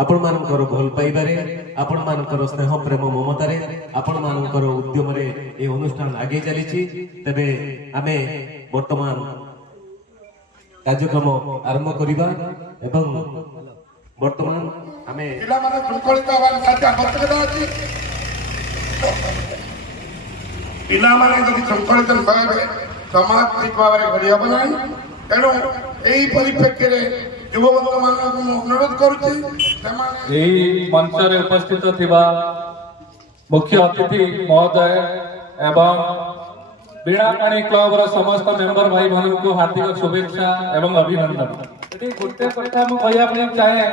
आपण मानकर भल पाइबारे आपण मानकर स्नेह प्रेम ममतारे आपण मानकर उद्यमरे ए अनुष्ठान आगे चली तेबे आमे वर्तमान कार्यक्रम आरंभ करिबा एवं वर्तमान आमे पिला माने शृंखलित होबार साथ आवश्यकता अछि पिला माने जदि शृंखलित होबे समाज ठीक भाव में घड़ी हम ना तेणु यही परिप्रेक्षी में युवबंधु मान अनुरोध करुच्ची मंच उपस्थित थिबा मुख्य अतिथि महोदय एवं बीणापाणी क्लब समस्त मेंबर भाई बहन को हार्दिक शुभेच्छा एवं अभिनंदन। गोटे कथा मुझे चाहे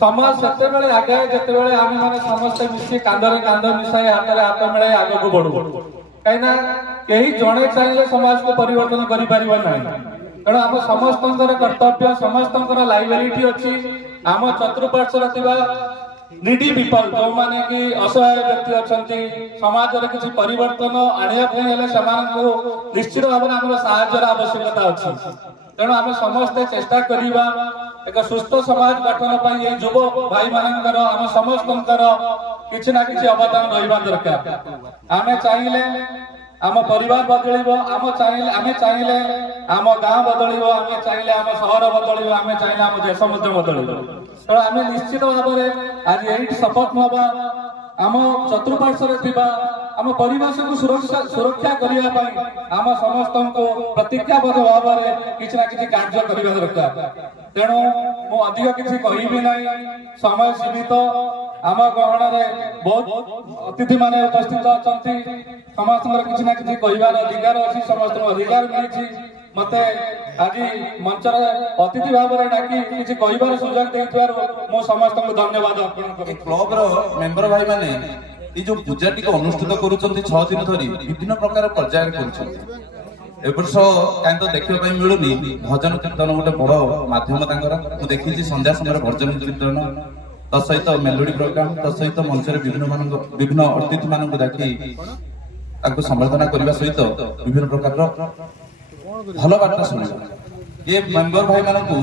समाज से आगे जिते आम मैंने समस्ते मिसी कांधरे कांध मिसाई हाथ हाथ मिले आग को बढ़ू कहीं जड़े चाहिए समाज को परिवर्तन कर तेणु आम समस्त कर्तव्य समस्त लाइबिलिटी अच्छी आम चतुर्पार्श्व निडी पीपल जो माने कि असहाय व्यक्ति अच्छा समाज में किसी परिवर्तन आने निश्चित भाव में साहाय्यर आवश्यकता अच्छी तेणु आम समस्ते चेष्टा करवा एक सुस्थ समाज गठन पर ये युव भाई मानकर आम समस्त किसी ना किसी अवदान रहा दरकार आम चाहिए आम परिवार बदल आम चाहिए आम गाँ बदल आम चाहिए आम सहर बदल आम चाहिए आम देश बदल तेणु आम निश्चित भाव में आज यही शपथ नवा आम चतुर्पार्श्व आम परिवेश को सुरक्षा करने आम समस्त को प्रतिज्ञाबद्ध भाव में किसी ना किसी कार्य करने दरकार तेणु मु अधिक किसी कहबी ना समय सीमित आम गहन में बहुत अतिथि माने उपस्थित अच्छा समस्त किसी ना किसी कहबार अधिकार अच्छी समस्त अधिकार मिली मते आज मंचर अतिथि भाव में डाकी किसी कहबार सुजोग देथिबार मो समस्त को धन्यवाद अर्पण करूं। क्लब रो मेंबर भाई माने ई जो पूजा टी को अनुष्ठित करूछंती 6 दिन धरी विभिन्न प्रकार पर्याय करूछंती एवर्ष काई तो देखिबा पई मिलुनी भजन कीर्तन गोटे बड़ माध्यम तांकर मु देखिछि संध्या समय भजन कीर्तन तो सहित मेलोडी प्रोग्राम तो सहित मंच रे विभिन्न अतिथि मानन को डाकी ताको संबर्धना करबा सहित विभिन्न प्रकार भलो बार्ता सुने ये मेंबर भाई मान को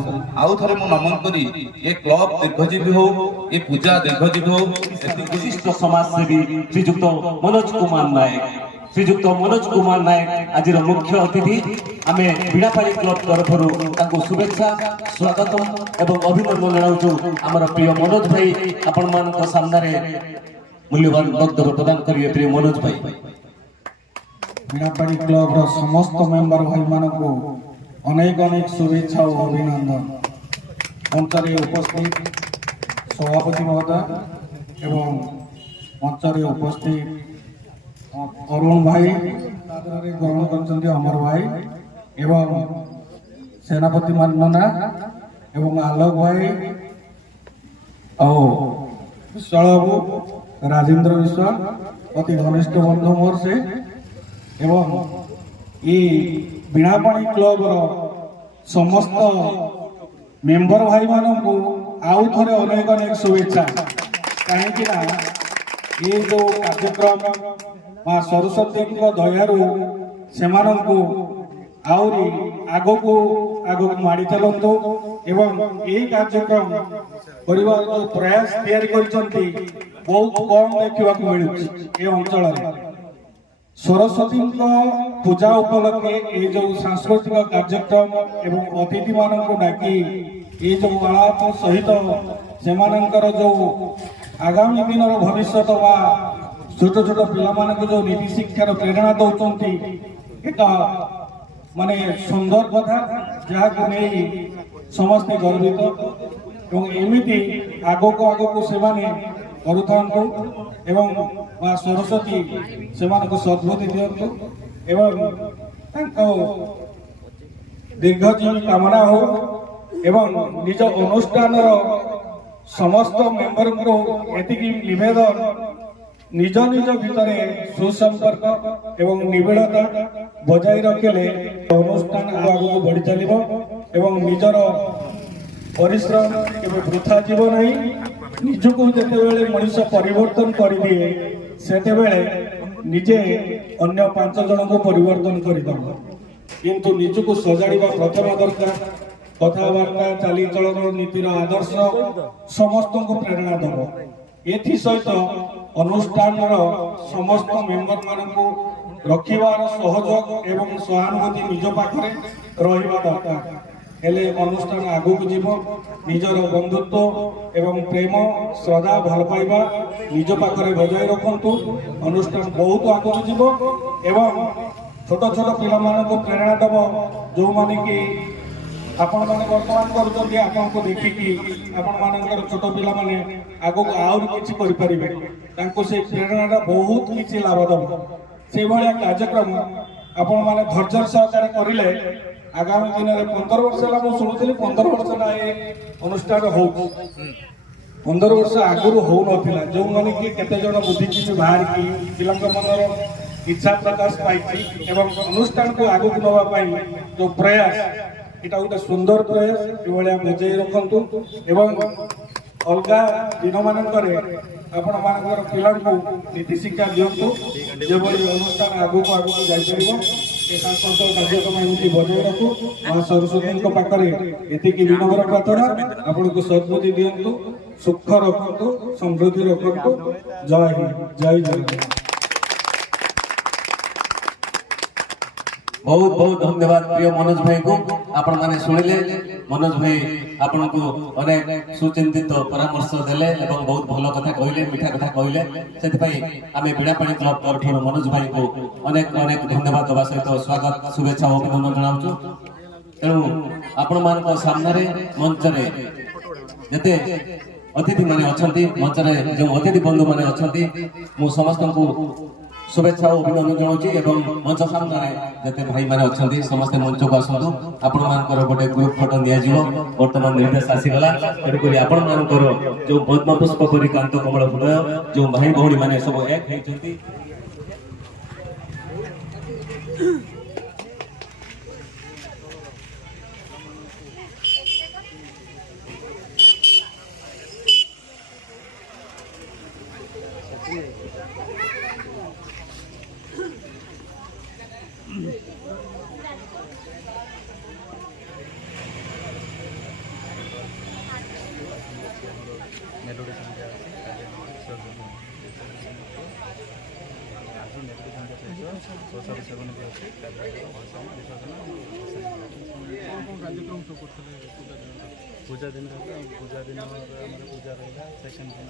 आउ थे मु नमन करी ये क्लब दीर्घजीवी हो ये पूजा दीर्घजीवी हो विशिष्ट समाजसेवी श्रीजुक्त मनोज कुमार नायक श्रीजुक्त मनोज कुमार नायक आज मुख्य अतिथि आमे बीणापाणी क्लब तरफ शुभेच्छा स्वागत एवं अभिनंदन जनाऊँ आमर प्रिय मनोज भाई आपण मान सामने मूल्यवान वक्तव्य प्रदान करिए प्रिय मनोज भाई। बीणापाणी क्लब रो समस्त मेंबर भाई मान को अनेक अनेक शुभेच्छा और अभिनंदन। मंचरे उपस्थित सभापति महोदय एवं मंचरे उपस्थित अरुण भाई ग्रहण कर अमर भाई एवं सेनापति मानना एवं आलोक भाई और विश्वाल बाबू राजेंद्र विश्वाल अति घनिष्ठ बंधु मोर से एवं ये बीणापाणी क्लब रो समस्त मेंबर भाई मान को आउ थे अनेक अनेक शुभेच्छा कहीं ये जो कार्यक्रम माँ सरस्वती दयारू से आहरी आग को माड़ी चलतु एवं यही कार्यक्रम करने जो प्रयास तैयारी बहुत कम देखा मिलूँ अंचल सरस्वती पूजा उपलक्षे ये जो सांस्कृतिक कार्यक्रम एवं अतिथि मान को डाकी ये जो आलाप सहित से जो आगामी दिन भविष्य वा छोट छोट पिला जो नीति शिक्षार प्रेरणा दौरान एक माने सुंदर कथा जहाँ को नहीं समस्ते गर्वित और एमती आग को से करूँ एवं माँ सरस्वती से सद्बुद्धि दिंतु एवं दीर्घजीवी कामना हो एवं निज अनुष्ठान समस्त मेंबर को एतिकी निवेदन निज निज भितर सुसंपर्क एवं निबिड़ता बजाय रखिले अनुष्ठान आगू बढ़ी चलो एवं निजर परिश्रम केवल वृथा जीव नहीं निजक जिते मनीष परिवर्तन कर दिए से निजे अन्य 5 जन को परिवर्तन करदब किंतु निजक सजाड़ा प्रथम दरकार कथबार्ता चालीचलन नीतिर आदर्श समस्त को प्रेरणा दब एथि सहित अनुष्ठान समस्त मेंबर मानू रखिबार सहयोग एवं सहानुभूति निज पाखरे रहिबा दरकार हेले अनुष्ठान आगुक जीव निजर बंधुत्व एवं प्रेम श्रद्धा भल पाइबा निज पाखरे बजाय रखंतु अनुष्ठान बहुत आगुक जीव एवं छोट छोट पिला मानकु प्रेरणा दब जो माने कि आपण माने वर्तमान करूछन्ती आपण को देखिकी आपण मानकर छोट पिला माने आगुक आउर किछि करि परिबे तांको से प्रेरणा बहुत किछि लाभ दब से भलिया कार्यक्रम आपण माने धैर्य सहकारे करिले आगामी दिन में 15 वर्ष है शुणुली 15 वर्ष ना ये अनुष्ठान हो 15 वर्ष आगुरी हो ना जो मैंने कि केते जन बुद्धिजीवी बाहर की पिला मनर इच्छा प्रकाश पाई अनुष्ठान को आगु नापी जो प्रयास यहाँ गोटे सुंदर प्रयास ये बजाय रखु एवं अलग दिन मानकर आपण मानकर पिला नीति शिक्षा दिंतु जो अनुष्ठान आगु जापर कार्यक्रम एमती बजाय रखु माँ सरस्वती पाखे एतिकी विनम्र प्रार्थना आपन को सद्बुद्धि दिंतु सुख रखु समृद्धि रखु जय हिंद जय जय बहुत बहुत धन्यवाद प्रिय मनोज भाई को आपण माने सुनिले मनोज भाई आपण को अनेक सुचिंतित परामर्श देले एवं बहुत भलो कथा कहले मीठा कथा कहले सेति पई आमे बिड़ापाणी क्लब तरफ मनोज भाई को अनेक अनेक धन्यवाद दबा सहित स्वागत शुभेच्छा और अभिनंदन जणाउछु तेणु आपण मान सामने मंच रे जते अतिथि माने अछंती मंच रे जो अतिथि बंधु माने अछंती मु समस्त को शुभेच्छा और अभिनंदन जनाऊँ एवं मंच सामने जिते भाई मैंने अच्छा समस्ते मंच को आसतु आपण मानकर गोटे ग्रुप फोटो दिज्व बर्तमान निर्देश आसीगला तेणुक आपण मानकर जो पद्मपुष्प परी कांत कमल हृदय जो भाई भौणी मैंने सब एक होती पूजा दिन पूजा रहा सेकेंड दिन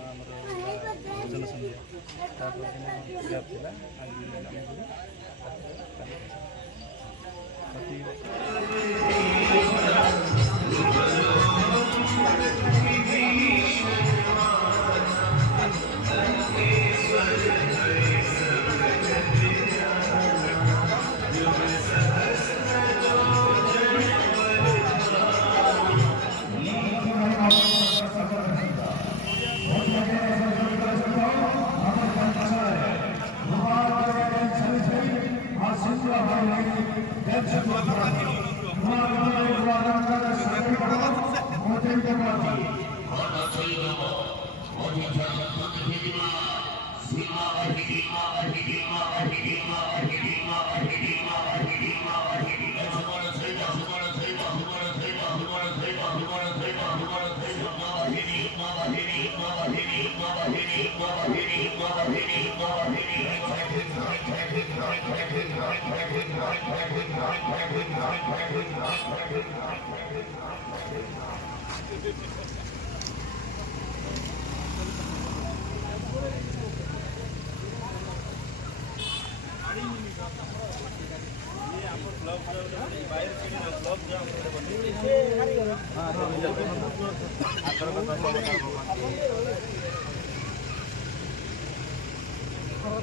भोजन संध्या तापर दिन गैप थिला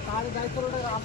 तार दायित्व आम